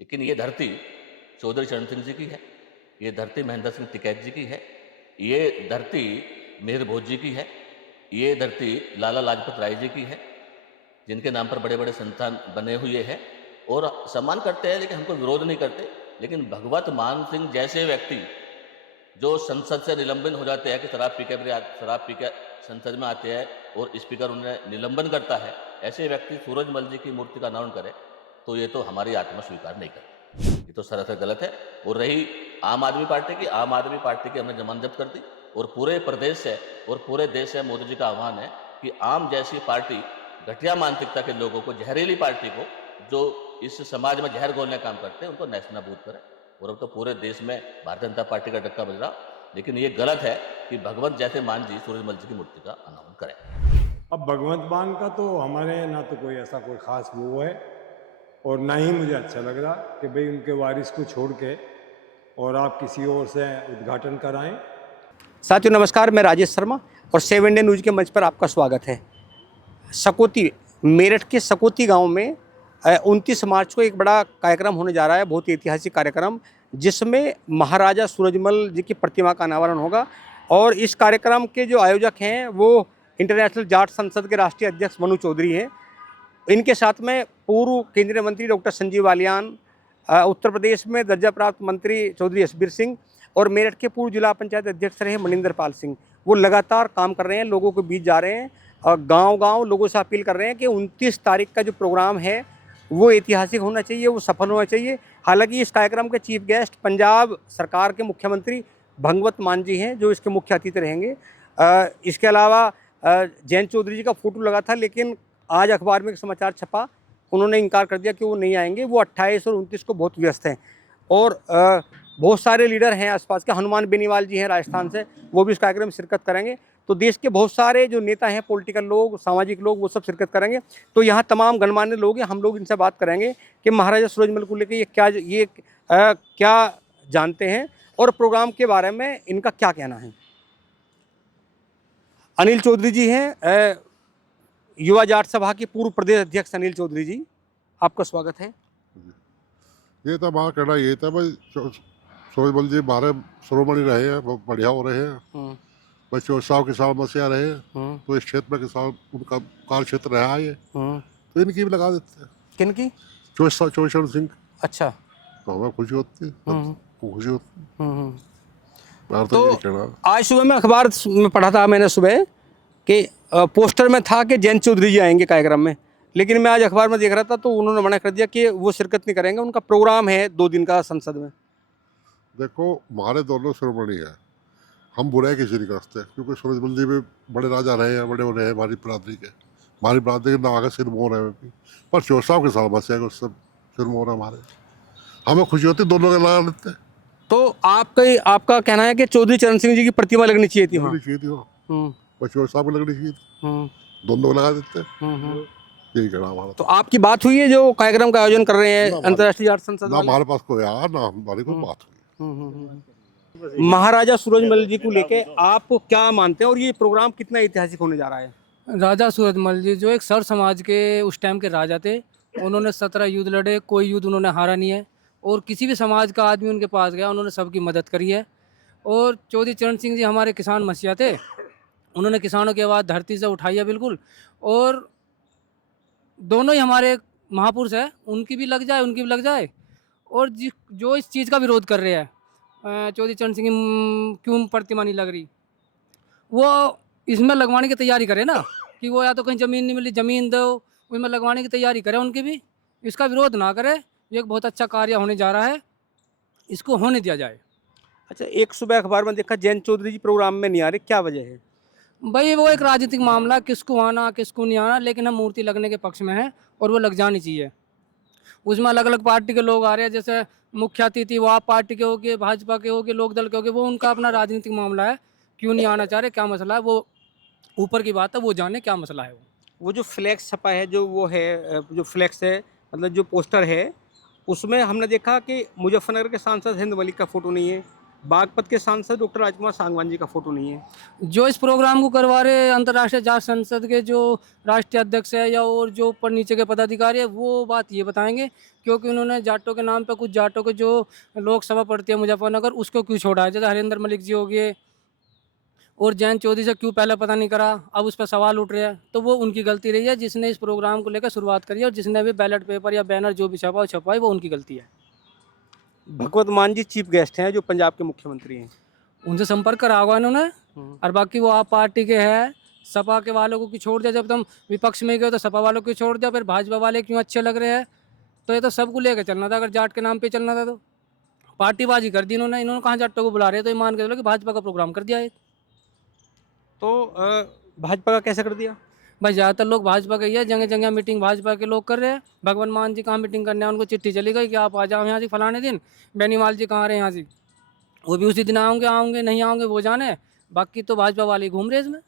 लेकिन ये धरती चौधरी चरण सिंह जी की है, ये धरती महेंद्र सिंह टिकैत जी की है, ये धरती मिहिर भोज जी की है, ये धरती लाला लाजपत राय जी की है, जिनके नाम पर बड़े बड़े संस्थान बने हुए हैं और सम्मान करते हैं, लेकिन हमको विरोध नहीं करते। लेकिन भगवत मान सिंह जैसे व्यक्ति जो संसद से निलंबन हो जाते हैं कि शराब पी के संसद में आते हैं और स्पीकर उन्हें निलंबन करता है, ऐसे व्यक्ति सूरजमल जी की मूर्ति का अनावरण करे तो ये तो हमारी आत्मा स्वीकार नहीं करती, ये तो सरासर गलत है। और रही आम आदमी पार्टी की हमने जमानत जब्त कर दी और पूरे प्रदेश से और पूरे देश से मोदी जी का आह्वान है कि आम जैसी पार्टी, घटिया मानसिकता के लोगों को, जहरीली पार्टी को, जो इस समाज में जहर घोलने का काम करते हैं, उनको नेस्तनाबूद करें। और अब तो पूरे देश में भारतीय जनता पार्टी का डक्का बज रहा, लेकिन ये गलत है कि भगवंत जैसे मान जी सूरजमल जी की मूर्ति का अनावरण करें। अब भगवंत मान का तो हमारे ना तो कोई ऐसा कोई खास वो है और ना ही मुझे अच्छा लग रहा कि भाई उनके वारिस को छोड़ के और आप किसी और से उद्घाटन कराएं। साथियों नमस्कार, मैं राजेश शर्मा और 7 इंडिया न्यूज़ के मंच पर आपका स्वागत है। सकौती, मेरठ के सकौती गांव में 29 मार्च को एक बड़ा कार्यक्रम होने जा रहा है, बहुत ही ऐतिहासिक कार्यक्रम, जिसमें महाराजा सूरजमल जी की प्रतिमा का अनावरण होगा। और इस कार्यक्रम के जो आयोजक हैं वो इंटरनेशनल जाट संसद के राष्ट्रीय अध्यक्ष मनु चौधरी हैं। इनके साथ में पूर्व केंद्रीय मंत्री डॉक्टर संजीव बालियान, उत्तर प्रदेश में दर्जा प्राप्त मंत्री चौधरी यशबीर सिंह और मेरठ के पूर्व जिला पंचायत अध्यक्ष रहे मनिंदर पाल सिंह, वो लगातार काम कर रहे हैं, लोगों के बीच जा रहे हैं और गांव-गांव लोगों से अपील कर रहे हैं कि 29 तारीख का जो प्रोग्राम है वो ऐतिहासिक होना चाहिए, वो सफल होना चाहिए। हालांकि इस कार्यक्रम के चीफ गेस्ट पंजाब सरकार के मुख्यमंत्री भगवत मान जी हैं, जो इसके मुख्य अतिथि रहेंगे। इसके अलावा जयंत चौधरी जी का फोटो लगा था, लेकिन आज अखबार में एक समाचार छपा, उन्होंने इनकार कर दिया कि वो नहीं आएंगे, वो 28 और 29 को बहुत व्यस्त हैं। और बहुत सारे लीडर हैं आसपास के, हनुमान बेनीवाल जी हैं राजस्थान से, वो भी इस कार्यक्रम में शिरकत करेंगे। तो देश के बहुत सारे जो नेता हैं, पॉलिटिकल लोग, सामाजिक लोग, वो सब शिरकत करेंगे। तो यहाँ तमाम गणमान्य लोग हैं, हम लोग इनसे बात करेंगे कि महाराजा सूरजमल को लेकर क्या जानते हैं और प्रोग्राम के बारे में इनका क्या कहना है। अनिल चौधरी जी हैं, युवा जाट सभा के पूर्व प्रदेश अध्यक्ष अनिल चौधरी जी, आपका स्वागत है। ये तो हमारा कहना ये था भाई, सूरजमल जी हमारे शिरोमणि रहे हैं, बहुत बढ़िया हो रहे हैं, बच्चों साहब किसान मसीहा रहे, तो इस क्षेत्र में किसान उनका कार्य क्षेत्र रहा है ये, तो इनकी भी लगा देते हैं। किनकी? चौधरी चरण सिंह। अच्छा, तो हमें खुशी होती है, खुशी होती है। तो आज सुबह में अखबार में पढ़ा था मैंने सुबह कि पोस्टर में था कि जयंत चौधरी जी आएंगे कार्यक्रम में, लेकिन मैं आज अखबार में देख रहा था तो उन्होंने मना कर दिया कि वो शिरकत नहीं करेंगे, उनका प्रोग्राम है 2 दिन का संसद में। देखो, हमारे दोनों शिरोमणि है, हम बुराई किसी नहीं करते, क्योंकि सूरजमल जी भी बड़े राजा रहे हैं, बड़े रहे हैं हमारी बिरादरी के ना आगे सिरमौर है, पर चौधरी साहब के साथ बस है, सब सिरमौर है हमारे, हमें खुशी होती है, दोनों के लगा लेते हैं। तो आपका कहना है कि चौधरी चरण सिंह जी की प्रतिमा लगनी चाहिए थी वहाँ? लगनी चाहिए थी वहाँ, पर चौधरी साहब को लगनी चाहिए थी, दोनों लगा देते हैं, यही कहना हमारा। तो आपकी बात हुई है जो कार्यक्रम का आयोजन कर रहे हैं अंतर्राष्ट्रीय जाट संसद ना वाले? हमारे पास कोई आया, ना हमारी कोई बात हुई। महाराजा सूरजमल जी को लेके आप क्या मानते हैं और ये प्रोग्राम कितना ऐतिहासिक होने जा रहा है? राजा सूरजमल जी जो एक सर समाज के उस टाइम के राजा थे, उन्होंने 17 युद्ध लड़े, कोई युद्ध उन्होंने हारा नहीं है और किसी भी समाज का आदमी उनके पास गया उन्होंने सबकी मदद करी है। और चौधरी चरण सिंह जी हमारे किसान मसीहा थे, उन्होंने किसानों की आवाज़ धरती से उठाई है बिल्कुल, और दोनों ही हमारे महापुरुष है, उनकी भी लग जाए, उनकी भी लग जाए। और जो इस चीज़ का विरोध कर रहे हैं, चौधरी चरण सिंह की क्यों प्रतिमा नहीं लग रही, वो इसमें लगवाने की तैयारी करे ना, कि वो या तो कहीं ज़मीन नहीं मिली, ज़मीन दो, उसमें लगवाने की तैयारी करे, उनकी भी इसका विरोध ना करे। ये एक बहुत अच्छा कार्य होने जा रहा है, इसको होने दिया जाए। अच्छा, एक सुबह अखबार में देखा जयंत चौधरी जी प्रोग्राम में नहीं आ रहे, क्या वजह है? भाई वो एक राजनीतिक मामला, किसको आना किसको नहीं आना, लेकिन हम मूर्ति लगने के पक्ष में हैं और वो लग जानी चाहिए। उसमें अलग अलग पार्टी के लोग आ रहे हैं, जैसे मुख्य अतिथि वो आप पार्टी के हो गए, भाजपा के हो गए, लोक दल के हो गए, वो उनका अपना राजनीतिक मामला है, क्यों नहीं आना चाह रहे, क्या मसला है, वो ऊपर की बात है, वो जाने क्या मसला है। वो जो फ्लैक्स छपा है, जो वो है, जो फ्लैक्स है, मतलब जो पोस्टर है, उसमें हमने देखा कि मुजफ्फरनगर के सांसद हिंद मलिक का फोटो नहीं है, बागपत के सांसद डॉक्टर राजकुमार सांगवान जी का फोटो नहीं है। जो इस प्रोग्राम को करवा रहे अंतर्राष्ट्रीय जाट संसद के जो राष्ट्रीय अध्यक्ष है या और जो ऊपर नीचे के पदाधिकारी है वो बात ये बताएंगे, क्योंकि उन्होंने जाटों के नाम पे कुछ जाटों के जो लोकसभा पड़ती है मुजफ्फरनगर उसको क्यों छोड़ा है, जैसे हरिंदर मलिक जी हो गए और जयंत चौधरी से क्यों पहले पता नहीं करा, अब उस पर सवाल उठ रहे हैं। तो वो उनकी गलती रही है जिसने इस प्रोग्राम को लेकर शुरुआत करी है, और जिसने भी बैलेट पेपर या बैनर जो भी छपाई वो उनकी गलती है। भगवत मान जी चीफ गेस्ट हैं जो पंजाब के मुख्यमंत्री हैं। उनसे संपर्क करा होगा इन्होंने, और बाकी वो आप पार्टी के हैं, सपा के वालों को क्यों छोड़ दिया, जब तुम विपक्ष में गए तो सपा वालों को छोड़ दिया, फिर भाजपा वाले क्यों अच्छे लग रहे हैं। तो ये तो सबको लेकर चलना था, अगर जाट के नाम पे चलना था तो पार्टीबाजी कर दी इन्होंने कहाँ जाटों को बुला रहे हैं, तो ये मान के चलो कि भाजपा का प्रोग्राम कर दिया है। तो भाजपा का कैसे कर दिया? भाई ज़्यादातर लोग भाजपा के ही है, जगह जगह मीटिंग भाजपा के लोग कर रहे हैं। भगवान मान जी कहाँ मीटिंग करने हैं, उनको चिट्ठी चली गई कि आप आ जाओ यहाँ से फलाने दिन। बेनीवाल जी कहाँ रहे यहाँ से, वो भी उसी दिन आऊँगे नहीं आऊँगे वो जाने, बाकी तो भाजपा वाले घूम रहे इसमें।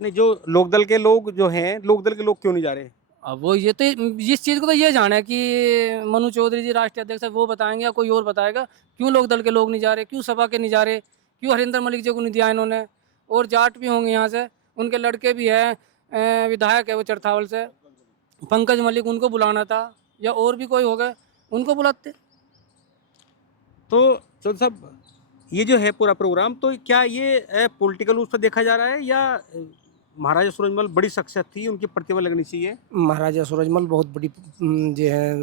नहीं, जो लोकदल के लोग जो हैं, लोकदल के लोग क्यों नहीं जा रहे? अब वो ये तो इस चीज़ को तो ये जाना है कि मनु चौधरी जी राष्ट्रीय अध्यक्ष है वो बताएंगे या कोई और बताएगा क्यों लोक दल के लोग नहीं जा रहे, क्यों सपा के नहीं जा रहे, क्यों हरिंदर मलिक जी को नहीं दिया इन्होंने। और जाट भी होंगे यहाँ से, उनके लड़के भी हैं, विधायक है वो चरथावल से, पंकज मलिक, उनको बुलाना था, या और भी कोई हो गए उनको बुलाते। तो चौधरी साहब, ये जो है पूरा प्रोग्राम, तो क्या ये पॉलिटिकल उस पर देखा जा रहा है या महाराजा सूरजमल बड़ी शख्सियत थी, उनकी प्रतिभा लगनी चाहिए? महाराजा सूरजमल बहुत बड़ी जो है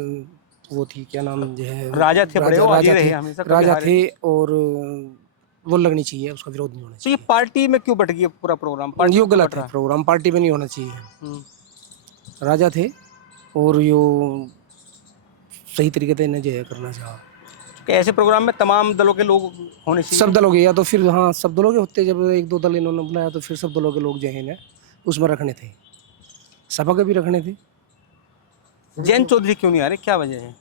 वो थी, क्या नाम जो है, राजा थे बड़े, वो आगे राजा रहे थे, हमेशा, कभी राजा हारे थे, और वो लगनी चाहिए, उसका विरोध नहीं होना तो ये चाहिए। पार्टी में क्यों बट गया पूरा प्रोग्राम? पार्टी यो में क्यों गलत बट है, रहा? प्रोग्राम पार्टी में नहीं होना चाहिए। हम्म। राजा थे और यो सही तरीके से इन्हें जो है करना चाहिए। कि ऐसे प्रोग्राम में तमाम दलों के लोग होने चाहिए। सब दलों के, या तो फिर हाँ सब दलों के होते, जब एक दो दल इन्होंने बुलाया तो फिर सब दलों के लोग जो है इन्हें उसमें रखने थे, सपा के भी रखने थे। जयंत चौधरी क्यों नहीं आ रहे, क्या वजह है?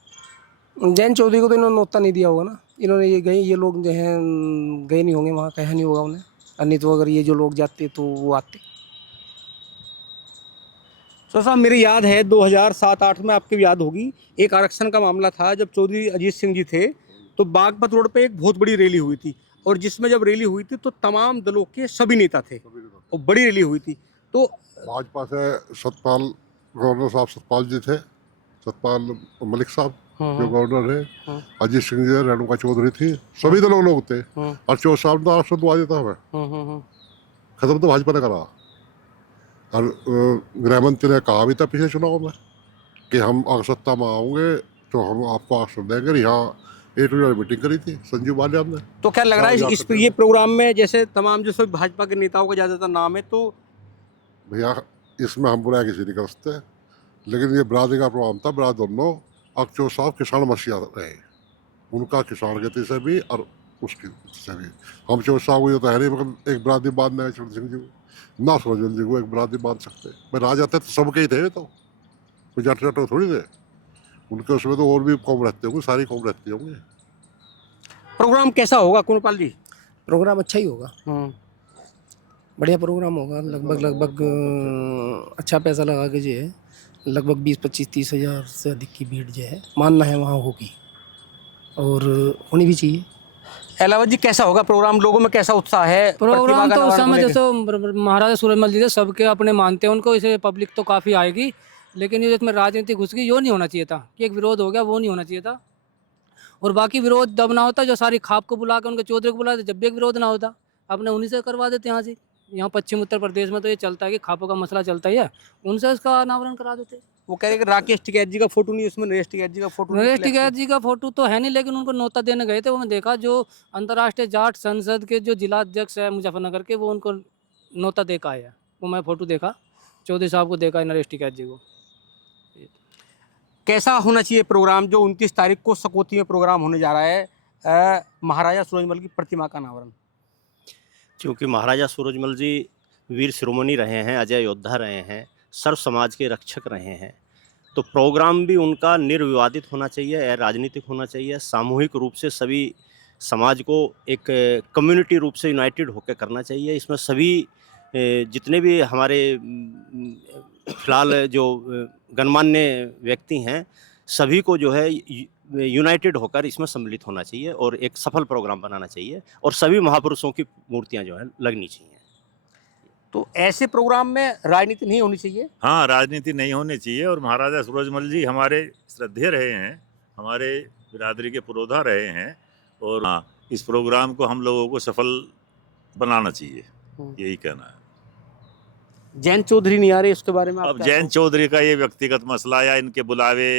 जैन चौधरी को तो इन्होंने नोता नहीं दिया होगा ना, इन्होंने ये लोग जो हैं गए नहीं होंगे वहाँ, कहा नहीं होगा उन्हें, और नहीं तो अगर ये जो लोग जाते तो वो आते। तो साहब, मेरी याद है 2007-8 में, आपकी भी याद होगी, एक आरक्षण का मामला था जब चौधरी अजीत सिंह जी थे, तो बागपत रोड पे एक बहुत बड़ी रैली हुई थी, और जिसमें जब रैली हुई थी तो तमाम दलों के सभी नेता थे और बड़ी रैली हुई थी। तो भाजपा से सतपाल, गवर्नर साहब सतपाल जी थे, सतपाल मलिक साहब जो गवर्नर है, अजीत सिंह जी, रेणुका चौधरी थी, सभी दलों के लोग थे, और चौधरी साहब ने आरक्षण दवा देता हमें, खत्म तो भाजपा ने करा। और गृह मंत्री ने कहा भी था पिछले चुनाव में कि हम अगर सत्ता में आओगे तो हम आपको आरक्षण देंगे। यहाँ एक मीटिंग करी थी संजीव बालियान ने। तो क्या लग रहा है इस ये प्रोग्राम में जैसे तमाम जो सभी भाजपा के नेताओं का ज़्यादातर नाम है, तो भैया इसमें हम बुराई किसी नहीं कर सकते, लेकिन ये बरादरी का प्रोग्राम था, बरादर दोनों। अक्षो साहब किसान मसीहा रहे, उनका किसान गति से भी और उसकी से भी। हम चौधरी साहब को ये तो है नहीं, मगर एक बरादरी बांधने में चौधरी सिंह जी को ना सूरजमल जी को एक बरादरी बांध सकते। भाई राजा थे तो सबके ही थे, तो कोई जाट जाट थोड़ी थे, उनके उसमें तो और भी कौम रहते होंगे, सारी कौम रहती होंगे। प्रोग्राम कैसा होगा कुणपाल जी? प्रोग्राम अच्छा ही होगा, बढ़िया प्रोग्राम होगा। लगभग अच्छा पैसा लगा के जो है लगभग 20-25-30 हज़ार से अधिक की भीड़ जो है मानना है वहाँ होगी, और होनी भी चाहिए। एलावत जी, कैसा होगा प्रोग्राम? लोगों में कैसा उत्साह है? प्रोग्राम प्रतिभा का तो उस अनावरण समय को लेकर? जैसे महाराजा सूरजमल जी थे, सबके अपने मानते हैं उनको, इसे पब्लिक तो काफ़ी आएगी, लेकिन ये इसमें राजनीति घुस गई, यो नहीं होना चाहिए था कि एक विरोध हो गया, वो नहीं होना चाहिए था। और बाकी विरोध जब ना होता, जो सारी खाप को बुला के उनके चौधरी को बुलाते, जब भी एक विरोध ना होता अपने उन्हीं से करवा देते यहाँ से। यहाँ पश्चिम उत्तर प्रदेश में तो ये चलता है कि खापों का मसला चलता ही है, उनसे इसका अनावरण करा देते। वो कह रहे कि राकेश टिकैत जी का फोटो नहीं, उसमें नरेश टिकैत जी का फोटो नहीं, नरेश टिकैत जी का फोटो तो है नहीं, लेकिन उनको नोता देने गए थे, वो मैं देखा, जो अंतर्राष्ट्रीय जाट संसद के जो जिला अध्यक्ष है मुजफ्फरनगर के, वो उनको नोता दे के आए हैं, वो मैं फोटो देखा, चौधरी साहब को देखा है, नरेश टिकैत जी को। कैसा होना चाहिए प्रोग्राम जो 29 तारीख को सकौती में प्रोग्राम होने जा रहा है, महाराजा सूरजमल की प्रतिमा का अनावरण? क्योंकि महाराजा सूरजमल जी वीर शिरोमणि रहे हैं, अजय योद्धा रहे हैं, सर्व समाज के रक्षक रहे हैं, तो प्रोग्राम भी उनका निर्विवादित होना चाहिए, राजनीतिक होना चाहिए, सामूहिक रूप से सभी समाज को एक कम्युनिटी रूप से यूनाइटेड होकर करना चाहिए। इसमें सभी जितने भी हमारे फिलहाल जो गणमान्य व्यक्ति हैं, सभी को जो है यूनाइटेड होकर इसमें सम्मिलित होना चाहिए और एक सफल प्रोग्राम बनाना चाहिए और सभी महापुरुषों की मूर्तियां जो है लगनी चाहिए। तो ऐसे प्रोग्राम में राजनीति नहीं होनी चाहिए। हाँ, राजनीति नहीं होनी चाहिए और महाराजा सूरजमल जी हमारे श्रद्धेय रहे हैं, हमारे बिरादरी के पुरोधा रहे हैं और हाँ, इस प्रोग्राम को हम लोगों को सफल बनाना चाहिए, यही कहना है। जयंत चौधरी नहीं आ रहे, उसके बारे में आप अब क्या जयंत कहोगे? चौधरी का ये व्यक्तिगत मसला या इनके बुलावे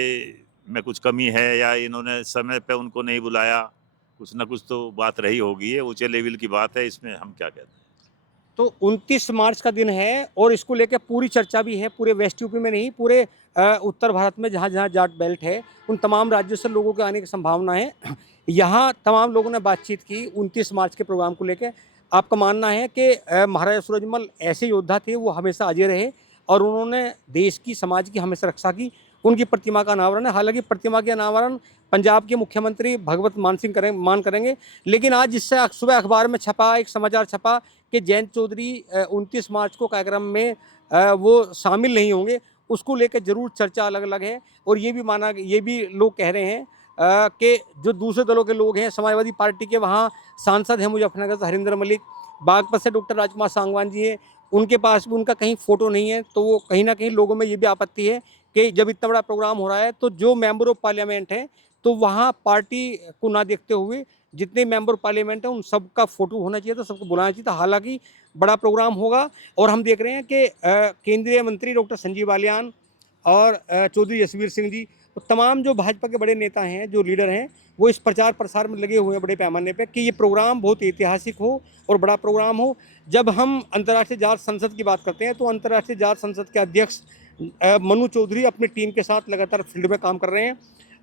में कुछ कमी है या इन्होंने समय पे उनको नहीं बुलाया, कुछ ना कुछ तो बात रही होगी, ये ऊंचे लेवल की बात है, इसमें हम क्या कहते हैं। तो 29 मार्च का दिन है और इसको लेकर पूरी चर्चा भी है, पूरे वेस्ट यूपी में नहीं, पूरे उत्तर भारत में जहाँ जहाँ जाट बेल्ट है उन तमाम राज्यों से लोगों के आने की संभावना है। यहाँ तमाम लोगों ने बातचीत की 29 मार्च के प्रोग्राम को लेकर। आपका मानना है कि महाराजा सूरजमल ऐसे योद्धा थे, वो हमेशा अजय रहे और उन्होंने देश की, समाज की हमेशा रक्षा की। उनकी प्रतिमा का अनावरण है, हालांकि प्रतिमा के अनावरण पंजाब के मुख्यमंत्री भगवत मान करेंगे, लेकिन आज जिससे सुबह अखबार में छपा, एक समाचार छपा कि जयंत चौधरी 29 मार्च को कार्यक्रम में वो शामिल नहीं होंगे, उसको लेकर जरूर चर्चा अलग अलग है। और ये भी लोग कह रहे हैं कि जो दूसरे दलों के लोग हैं, समाजवादी पार्टी के वहाँ सांसद हैं मुजफ्फरनगर से हरिंदर मलिक, बागपत से डॉक्टर राजकुमार सांगवान जी हैं, उनके पास भी उनका कहीं फ़ोटो नहीं है। तो वो कहीं ना कहीं लोगों में ये भी आपत्ति है कि जब इतना बड़ा प्रोग्राम हो रहा है तो जो मेंबर ऑफ पार्लियामेंट हैं, तो वहाँ पार्टी को ना देखते हुए जितने मेंबर ऑफ पार्लियामेंट हैं उन सबका फ़ोटो होना चाहिए, तो सबको बुलाना चाहिए। तो हालांकि बड़ा प्रोग्राम होगा और हम देख रहे हैं कि केंद्रीय मंत्री डॉक्टर संजीव बालियान और चौधरी जसवीर सिंह जी, तो तमाम जो भाजपा के बड़े नेता हैं, जो लीडर हैं, वो इस प्रचार प्रसार में लगे हुए हैं बड़े पैमाने पे कि ये प्रोग्राम बहुत ऐतिहासिक हो और बड़ा प्रोग्राम हो। जब हम अंतर्राष्ट्रीय जाट संसद की बात करते हैं तो अंतर्राष्ट्रीय जाट संसद के अध्यक्ष मनु चौधरी अपनी टीम के साथ लगातार फील्ड में काम कर रहे हैं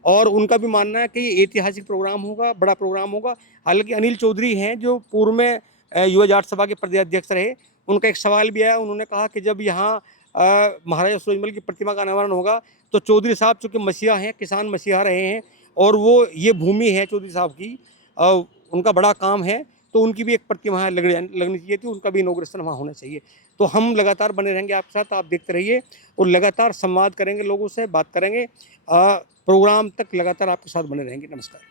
और उनका भी मानना है कि ये ऐतिहासिक प्रोग्राम होगा, बड़ा प्रोग्राम होगा। हालांकि अनिल चौधरी हैं जो पूर्व में युवा जाट सभा के प्रदेश अध्यक्ष रहे, उनका एक सवाल भी आया। उन्होंने कहा कि जब यहाँ महाराजा सूरजमल की प्रतिमा का अनावरण होगा तो चौधरी साहब चूँकि मसीहा हैं, किसान मसीहा रहे हैं और वो ये भूमि है चौधरी साहब की, उनका बड़ा काम है, तो उनकी भी एक प्रतिमा लगनी चाहिए थी, उनका भी इनॉग्रेशन वहाँ होना चाहिए। तो हम लगातार बने रहेंगे आपके साथ, आप देखते रहिए और लगातार संवाद करेंगे, लोगों से बात करेंगे, प्रोग्राम तक लगातार आपके साथ बने रहेंगे। नमस्कार।